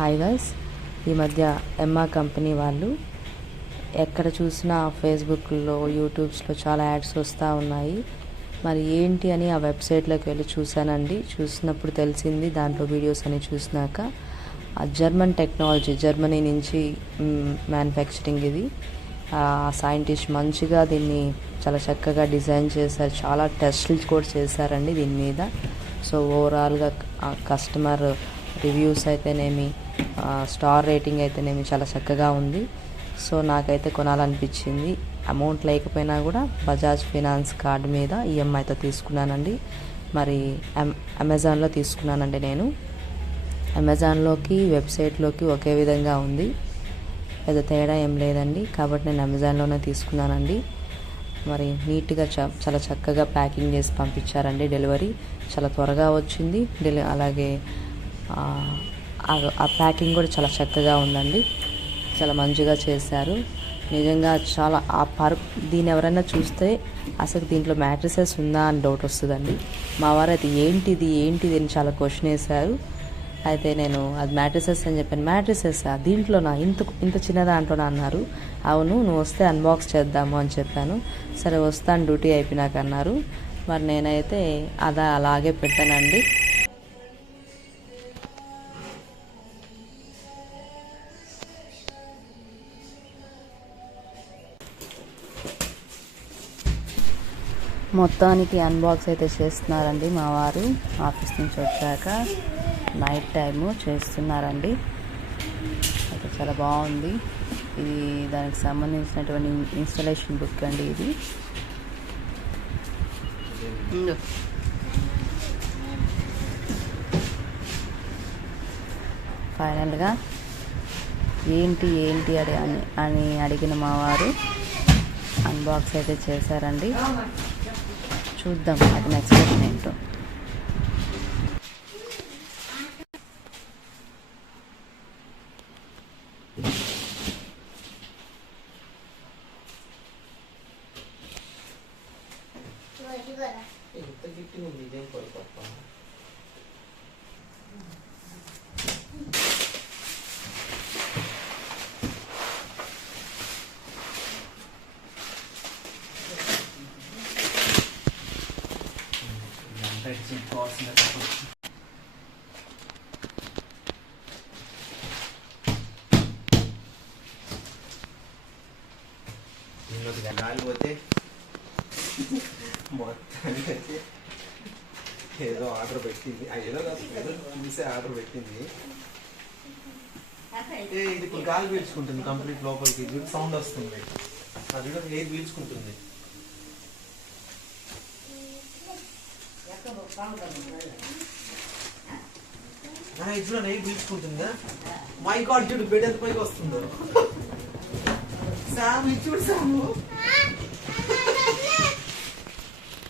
Hi guys, ఈ మధ్య ఎంమా company వాళ్ళు ఎక్కడ చూసినా ఫేస్బుక్లో యూట్యూబ్స్లో చాలా యాడ్స్ వస్తూ ఉన్నాయి. మరి ఏంటి అని ఆ వెబ్సైట్లోకి వెళ్ళి చూశానండి. చూసినప్పుడు తెలిసింది, దాంట్లో వీడియోస్ అని చూసినాక, ఆ జర్మన్ టెక్నాలజీ, జర్మనీ నుంచి మ్యానుఫ్యాక్చరింగ్ ఇది. ఆ సైంటిస్ట్ మంచిగా దీన్ని చాలా చక్కగా డిజైన్ చేశారు. చాలా టెస్టులు కూడా చేశారండి దీని మీద. సో ఓవరాల్గా కస్టమర్ రివ్యూస్ అయితేనేమి, స్టార్ రేటింగ్ అయితేనేమి చాలా చక్కగా ఉంది. సో నాకైతే కొనాలనిపించింది. అమౌంట్ లేకపోయినా కూడా బజాజ్ ఫైనాన్స్ కార్డు మీద ఈఎంఐతో తీసుకున్నానండి. మరి అమెజాన్లో తీసుకున్నానండి. నేను అమెజాన్లోకి వెబ్సైట్లోకి ఒకే విధంగా ఉంది, పెద్ద తేడా ఏం లేదండి. కాబట్టి నేను అమెజాన్లోనే తీసుకున్నానండి. మరి నీట్గా చాలా చక్కగా ప్యాకింగ్ చేసి పంపించారండి. డెలివరీ చాలా త్వరగా వచ్చింది. అలాగే ఆ ప్యాకింగ్ కూడా చాలా చక్కగా ఉందండి. చాలా మంచిగా చేశారు నిజంగా. చాలా దీన్ని ఎవరైనా చూస్తే అసలు దీంట్లో మ్యాట్రిసెస్ ఉందా అని డౌట్ వస్తుందండి. మా వారు అయితే ఏంటిది అని చాలా క్వశ్చన్ వేశారు. అయితే నేను అది మ్యాట్రిసెస్ అని చెప్పాను. మ్యాట్రిసెస్సా, దీంట్లోనా, ఇంత చిన్న దాంట్లోనా అన్నారు. అవును, నువ్వు వస్తే అన్బాక్స్ చేద్దాము అని చెప్పాను. సరే వస్తాను డ్యూటీ అయిపోయినాక అన్నారు. మరి నేనైతే అలాగే పెట్టానండి. మొత్తానికి అన్బాక్స్ అయితే చేస్తున్నారండి మా వారు. ఆఫీస్ నుంచి వచ్చాక నైట్ టైము చేస్తున్నారండి. అయితే చాలా బాగుంది. ఇది దానికి సంబంధించినటువంటి ఇన్స్టాలేషన్ బుక్ అండి. ఇది ఫైనల్గా ఏంటి అని అడిగిన మా వారు అన్బాక్స్ అయితే చేశారండి. చూద్దాం అది నెక్స్ట్ క్వశ్చన్ ఏంటో. గాలి పోతే మొత్తానికి ఏదో ఆర్డర్ పెట్టింది. ఏదో చూసే ఆర్డర్ పెట్టింది. ఇది ఇప్పుడు గాలి పీల్చుకుంటుంది కంప్లీట్ లోపలికి. సౌండ్ వస్తుంది. అది కూడా ఎయిర్ పీల్చుకుంటుంది. చూడండి, ఎయిర్ పీల్చుకుంటుందా. మై గాడ్, చూడు బెడ్ ఎంత పైకి వస్తుందో.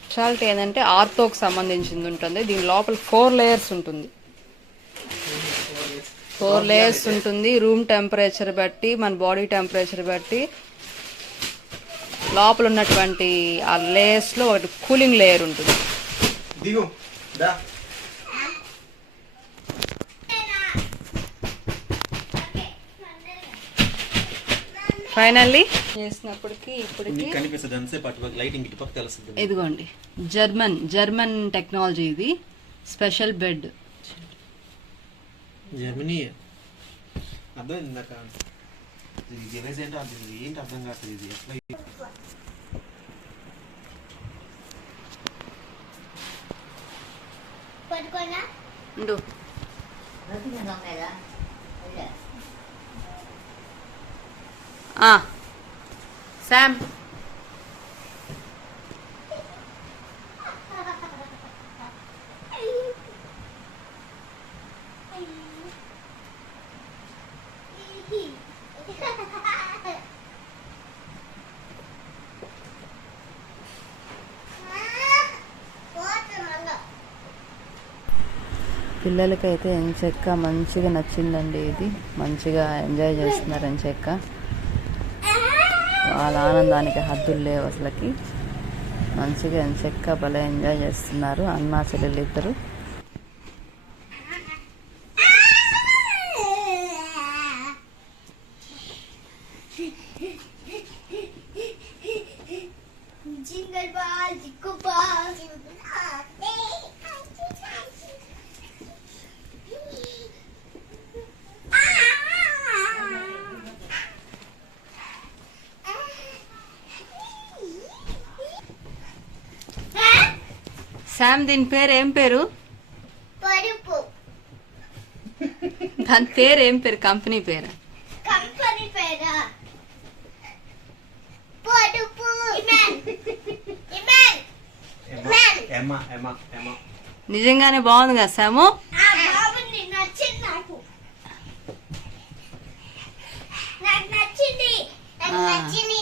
స్పెషాలిటీ ఏంటంటే ఆర్థోకి సంబంధించింది ఉంటుంది. దీని లోపల 4 లేయర్స్ ఉంటుంది. 4 లేయర్స్ ఉంటుంది. రూమ్ టెంపరేచర్ బట్టి, మన బాడీ టెంపరేచర్ బట్టి లోపల ఉన్నటువంటి ఆ లేయర్స్ లో ఒకటి కూలింగ్ లేయర్ ఉంటుంది. ఫైనల్లీ చేసినప్పటికి ఇదిగోండి, జర్మన్ టెక్నాలజీ. ఇది స్పెషల్ బెడ్. జర్మనీ అర్థమైంది నాకు. ఏంటి అర్థం కాదు. ఇది శామ్, పిల్లలకైతే ఎంచక్క మంచిగా నచ్చిందండి. ఇది మంచిగా ఎంజాయ్ చేస్తున్నారు ఎంచక్క. వాళ్ళ ఆనందానికి హద్దులు లేవు అసలుకి. మంచిగా ఎంచక్క భలే ఎంజాయ్ చేస్తున్నారు అన్నా చెల్లెలు ఇద్దరు. శామ్ దీని పేరు ఏం పేరు? పరుపు దాని పేరు ఏం పేరు? కంపెనీ పేరు? కంపెనీ పేరా పరుపు ఇమాన్ ఎమ్మా ఎమ్మా ఎమ్మా. నిజంగానే బాగుంది కదా శాము? బాగుంది, నచ్చింది నాకు నచ్చింది నచ్చింది.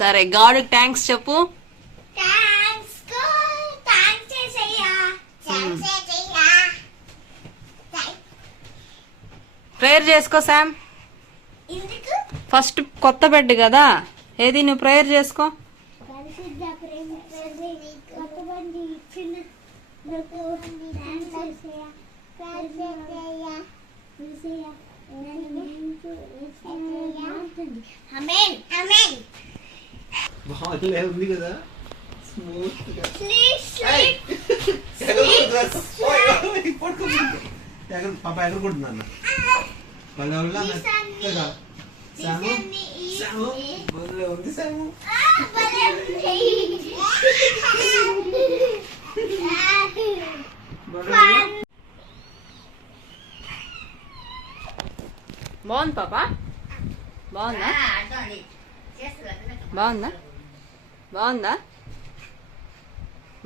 సరే గాడ్కి థ్యాంక్స్ చెప్పు. థ్యాంక్స్ చేసయ్యా. ప్రేయర్ చేసుకో శామ్. ఇందుకు ఫస్ట్ కొత్త బెడ్ కదా, ఏది నువ్వు ప్రేయర్ చేసుకో. పరిశుద్ధ ప్రేమ కొత్తబండి ఇచ్చిన బాగులే ఉంది కదా, స్మూత్ గా. పాప ఎగరకుంటున్నాను శాము. శాము బదులే ఉంది శాము. బాగుంది పాప, బాగుందా? బాగుందా? బాగుందా?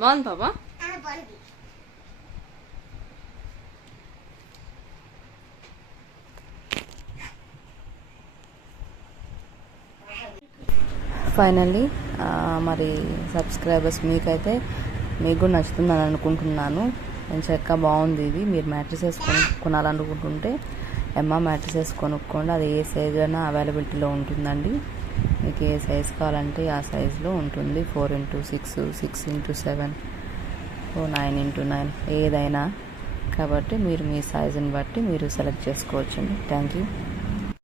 బాగుంది పాప. ఫైనల్లీ మరి సబ్స్క్రైబర్స్ మీకు కూడా నచ్చుతుందని అనుకుంటున్నాను. నేను చక్కగా బాగుంది ఇది. మీరు మ్యాట్రిసెస్ కొనాలనుకుంటుంటే ఎమ్మా మ్యాట్రిసెస్ కొనుక్కోండి. అది ఏ సైజ్ అయినా అవైలబిలిటీలో ఉంటుందండి. మీకు ఏ సైజ్ కావాలంటే ఆ సైజులో ఉంటుంది. 4x6, 6x7, 9x9 ఏదైనా. కాబట్టి మీరు మీ సైజుని బట్టి మీరు సెలెక్ట్ చేసుకోవచ్చండి. Thank you.